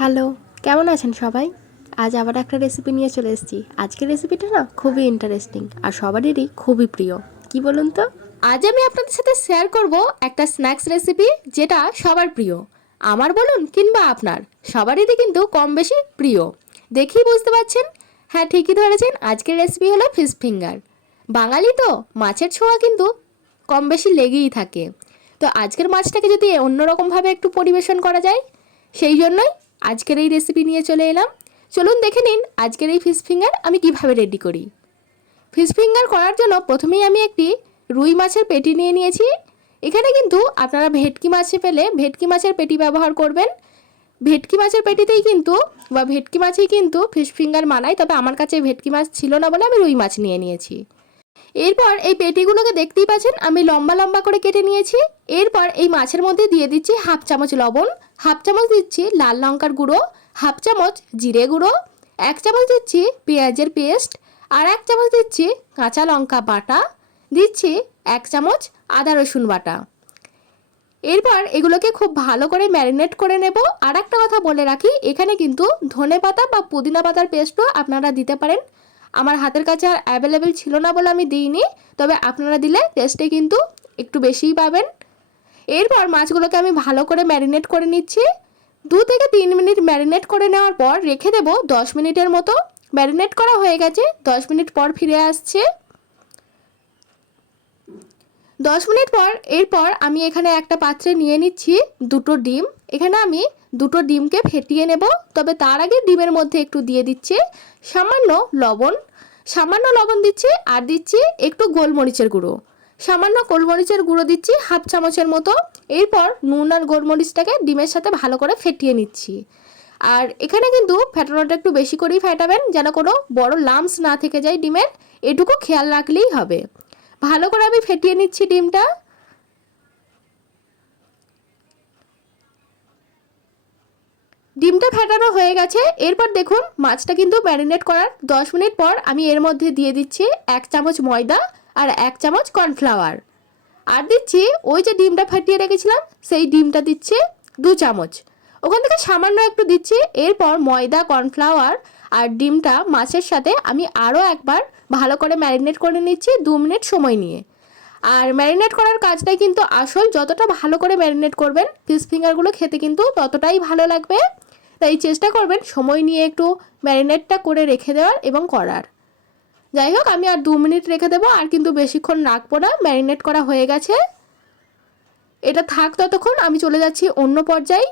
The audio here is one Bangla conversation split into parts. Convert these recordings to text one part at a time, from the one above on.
হ্যালো কেমন আছেন সবাই? আজ আবার একটা রেসিপি নিয়ে চলে এসেছি। আজকের রেসিপিটা না খুবই ইন্টারেস্টিং আর সবারই খুবই প্রিয়। কি বলুন তো? আজ আমি আপনাদের সাথে শেয়ার করব একটা স্ন্যাক্স রেসিপি যেটা সবার প্রিয়। আমার বলুন কিংবা আপনার, সবারই কিন্তু কম বেশি প্রিয়। দেখেই বুঝতে পারছেন? হ্যাঁ ঠিকই ধরেছেন, আজকের রেসিপি হলো ফিশ ফিঙ্গার বাঙালি তো মাছের ছোঁয়া কিন্তু কম বেশি লেগেই থাকে। তো আজকের মাছটাকে যদি অন্যরকমভাবে একটু পরিবেশন করা যায়, সেই জন্যই আজকের এই রেসিপি নিয়ে চলে এলাম। চলুন দেখে নিন আজকের এই ফিশ ফিঙ্গার আমি কীভাবে রেডি করি। ফিশ ফিঙ্গার করার জন্য প্রথমেই আমি একটি রুই মাছের পেটি নিয়ে নিয়েছি। এখানে কিন্তু আপনারা ভেটকি মাছে পেলে ভেটকি মাছের পেটি ব্যবহার করবেন। ভেটকি মাছের পেটিতেই কিন্তু বা ভেটকি মাছেই কিন্তু ফিশ ফিঙ্গার মানায়, তবে আমার কাছে ভেটকি মাছ ছিল না বলে আমি রুই মাছ নিয়ে নিয়েছি। এরপর এই পেটিগুলোকে দেখতেই পাচ্ছেন, আমি লম্বা লম্বা করে কেটে নিয়েছি। এরপর এই মাছের মধ্যে দিয়ে দিচ্ছি হাফ চামচ লবণ, হাফ চামচ দিচ্ছি লাল লঙ্কার গুঁড়ো, হাফ চামচ জিরে গুঁড়ো, এক চামচ দিচ্ছি পেঁয়াজের পেস্ট আর এক চামচ দিচ্ছি কাঁচা লঙ্কা বাটা। দিচ্ছি এক চামচ আদা রসুন বাটা। এরপর এগুলোকে খুব ভালো করে ম্যারিনেট করে নেব। আর একটা কথা বলে রাখি, এখানে কিন্তু ধনে পাতা বা পুদিনা পাতার পেস্টও আপনারা দিতে পারেন। আমার হাতের কাছে আর অ্যাভেলেবেল ছিল না বলে আমি দিইনি, তবে আপনারা দিলে টেস্টে কিন্তু একটু বেশিই পাবেন। এরপর মাছগুলোকে আমি ভালো করে ম্যারিনেট করে নিচ্ছি। দু থেকে তিন মিনিট ম্যারিনেট করে নেওয়ার পর রেখে দেবো দশ মিনিটের মতো। ম্যারিনেট করা হয়ে গেছে, দশ মিনিট পর ফিরে আসছে। দশ মিনিট পর, এরপর আমি এখানে একটা পাত্রে নিয়ে নিচ্ছি দুটো ডিম। এখানে আমি দুটো ডিমকে ফেটিয়ে নেব। তবে তার আগে ডিমের মধ্যে একটু দিয়ে দিচ্ছি সামান্য লবণ। সামান্য লবণ দিচ্ছি আর দিচ্ছি একটু গোলমরিচের গুঁড়ো। সামান্য গোলমরিচের গুঁড়ো দিচ্ছি হাফ চামচের মতো। এরপর নুন আর গোলমরিচটাকে ডিমের সাথে ভালো করে ফেটিয়ে নিচ্ছি। আর এখানে কিন্তু ফেটানোটা একটু বেশি করেই ফেটাবেন, যেন কোনো বড় লামস না থেকে যায় ডিমের। এটুকু খেয়াল রাখলেই হবে। ভালো করে আমি ফেটিয়ে নিচ্ছি ডিমটা। ডিমটা ফেটানো হয়ে গেছে। এরপর দেখুন, মাছটা কিন্তু ম্যারিনেট করার দশ মিনিট পর আমি এর মধ্যে দিয়ে দিচ্ছি এক চামচ ময়দা আর এক চামচ কর্নফ্লাওয়ার আর দিচ্ছি ওই যে ডিমটা ফাটিয়ে রেখেছিলাম, সেই ডিমটা দিচ্ছি দু চামচ। ওখান থেকে সামান্য একটু দিচ্ছি, এরপর ময়দা কর্নফ্লাওয়ার আর ডিমটা মাছের সাথে আমি আরও একবার ভালো করে ম্যারিনেট করে নিচ্ছি দু মিনিট সময় নিয়ে। আর ম্যারিনেট করার কাজটাই কিন্তু আসল, যতটা ভালো করে ম্যারিনেট করবেন ফিশ ফিঙ্গারগুলো খেতে কিন্তু ততটাই ভালো লাগবে। তাই চেষ্টা করবেন সময় নিয়ে একটু ম্যারিনেটটা করে রেখে দেওয়ার এবং করার। যাই হোক, আমি আর দু মিনিট রেখে দেবো, আর কিন্তু বেশিক্ষণ রাখব না, ম্যারিনেট করা হয়ে গেছে। এটা থাক ততক্ষণ, আমি চলে যাচ্ছি অন্য পর্যায়ে।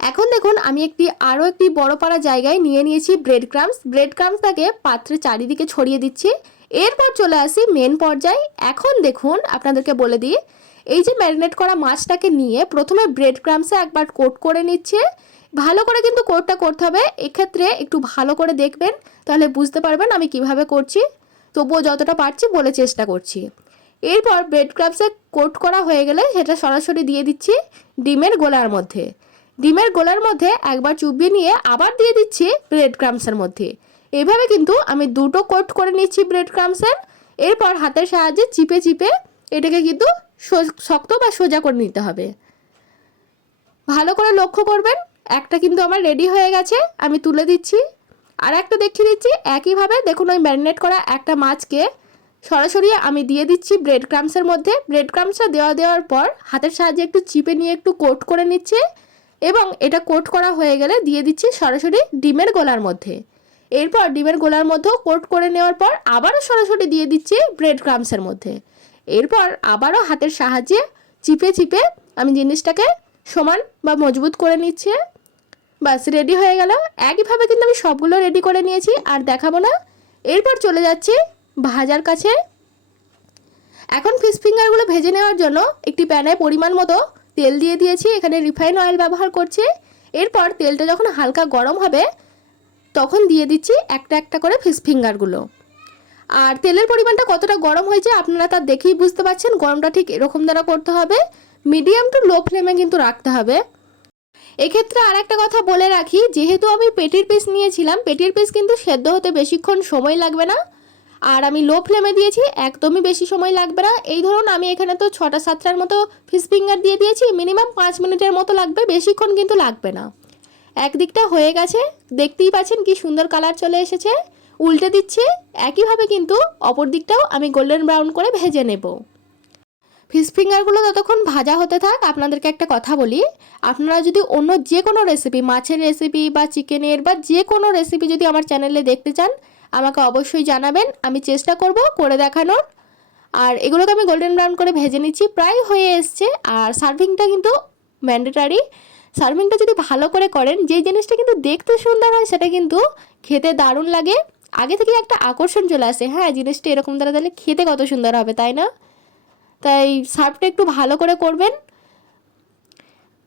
এখন দেখুন, আমি একটি, আরও একটি বড় পাড়া জায়গায় নিয়ে নিয়েছি ব্রেড ক্রামস ব্রেড ক্রামসটাকে পাত্রে চারিদিকে ছড়িয়ে দিচ্ছি। এরপর চলে আসি মেন পর্যায়ে। এখন দেখুন, আপনাদেরকে বলে দিই, এই যে ম্যারিনেট করা মাছটাকে নিয়ে প্রথমে ব্রেড ক্রামসে একবার কোট করে নিচ্ছে। ভালো করে কিন্তু কোটটা করতে হবে। এক্ষেত্রে একটু ভালো করে দেখবেন, তাহলে বুঝতে পারবেন আমি কীভাবে করছি। তবুও যতটা পারছি বলে চেষ্টা করছি। এরপর ব্রেড ক্রামসে কোট করা হয়ে গেলে সেটা সরাসরি দিয়ে দিচ্ছি ডিমের গোলার মধ্যে। ডিমের গোলার মধ্যে একবার চুবিয়ে নিয়ে আবার দিয়ে দিচ্ছি ব্রেড ক্রামসের মধ্যে। এভাবে কিন্তু আমি দুটো কোট করে নিচ্ছি ব্রেড ক্রামসের এরপর হাতের সাহায্যে চিপে চিপে এটাকে কিন্তু শক্ত বা সোজা করে নিতে হবে। ভালো করে লক্ষ্য করবেন একটা কিন্তু আমার রেডি হয়ে গেছে, আমি তুলে দিচ্ছি। আর একটা দেখিয়ে দিচ্ছি, একইভাবে দেখুন ওই ম্যারিনেট করা একটা মাছকে সরাসরি আমি দিয়ে দিচ্ছি ব্রেড ক্রামসের মধ্যে। ব্রেড ক্রামসটা দেওয়া দেওয়ার পর হাতের সাহায্যে একটু চিপে নিয়ে একটু কোট করে নিচ্ছে এবং এটা কোট করা হয়ে গেলে দিয়ে দিচ্ছি সরাসরি ডিমের গোলার মধ্যে। এরপর ডিমের গোলার মধ্যেও কোট করে নেওয়ার পর আবারও সরাসরি দিয়ে দিচ্ছি ব্রেড ক্রামসের মধ্যে। এরপর আবারও হাতের সাহায্যে চিপে চিপে আমি জিনিসটাকে সমান বা মজবুত করে নিচ্ছে। বাস রেডি হয়ে গেল। একইভাবে কিন্তু আমি সবগুলো রেডি করে নিয়েছি, আর দেখাবো না। এরপর চলে যাচ্ছি ভাজার কাছে। এখন ফিশ ফিঙ্গারগুলো ভেজে নেওয়ার জন্য একটি প্যানে পরিমাণ মতো তেল দিয়ে দিয়েছি, এখানে রিফাইন অয়েল ব্যবহার করছি। এরপর তেলটা যখন হালকা গরম হবে, তখন দিয়ে দিচ্ছি একটা একটা করে ফিশ ফিঙ্গারগুলো আর তেলের পরিমাণটা কতটা গরম হয়েছে আপনারা তা দেখেই বুঝতে পারছেন, গরমটা ঠিক এরকম দ্বারা করতে হবে। মিডিয়াম টু লো ফ্লেমে কিন্তু রাখতে হবে। এক্ষেত্রে আর একটা কথা বলে রাখি, যেহেতু আমি পেটির পিস নিয়েছিলাম, পেটির পিস কিন্তু সেদ্ধ হতে বেশিক্ষণ সময় লাগবে না। আর আমি লো ফ্লেমে দিয়েছি, একদমই বেশি সময় লাগবে না। এই ধরুন আমি এখানে তো ছটা সাতটার মতো ফিশ ফিঙ্গার দিয়ে দিয়েছি, মিনিমাম পাঁচ মিনিটের মতো লাগবে, বেশিক্ষণ কিন্তু লাগবে না। একদিকটা হয়ে গেছে, দেখতেই পাচ্ছেন কি সুন্দর কালার চলে এসেছে। উল্টে দিচ্ছে, একইভাবে কিন্তু অপর দিকটাও আমি গোল্ডেন ব্রাউন করে ভেজে নেব। ফিশ ফিঙ্গারগুলো ততক্ষণ ভাজা হতে থাক, আপনাদেরকে একটা কথা বলি। আপনারা যদি অন্য যে কোনো রেসিপি মাছের রেসিপি বা চিকেনের বা যে কোনো রেসিপি যদি আমার চ্যানেলে দেখতে চান, আমাকে অবশ্যই জানাবেন। আমি চেষ্টা করব করে দেখানোর। আর এগুলোকে আমি গোল্ডেন ব্রাউন করে ভেজে নিচ্ছি, প্রায় হয়ে এসছে। আর সার্ভিংটা কিন্তু ম্যান্ডেটারি সার্ভিংটা যদি ভালো করে করেন, যে জিনিসটা কিন্তু দেখতে সুন্দর হয়, সেটা কিন্তু খেতে দারুণ লাগে। আগে থেকে একটা আকর্ষণ চলে আসে হ্যাঁ জিনিসটা এরকম দ্বারা তাহলে খেতে কত সুন্দর হবে, তাই না? তাই সার্ভটা একটু ভালো করে করবেন।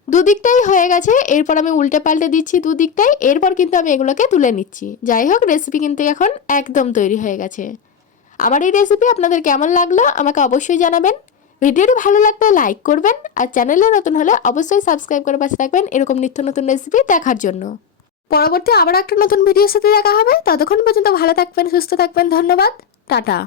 দুদিকটাই হয়ে গেছে, এরপর আমি উল্টে পাল্টে দিচ্ছি দুদিকটাই, এরপর কিন্তু আমি এগুলোকে তুলে নিচ্ছি। যাই হোক রেসিপি কিন্তু এখন একদম তৈরি হয়ে গেছে। আমার এই রেসিপি আপনাদের কেমন লাগল আমাকে অবশ্যই জানাবেন। ভিডিওটি ভালো লাগলে লাইক করবেন আর চ্যানেলে নতুন হলে অবশ্যই সাবস্ক্রাইব করে পাশে থাকবেন এরকম নিত্য নতুন রেসিপি দেখার জন্য। পরবর্তী আবার একটা নতুন ভিডিওর সাথে দেখা হবে। ততক্ষণ পর্যন্ত ভালো থাকবেন, সুস্থ থাকবেন, ধন্যবাদ। টাটা।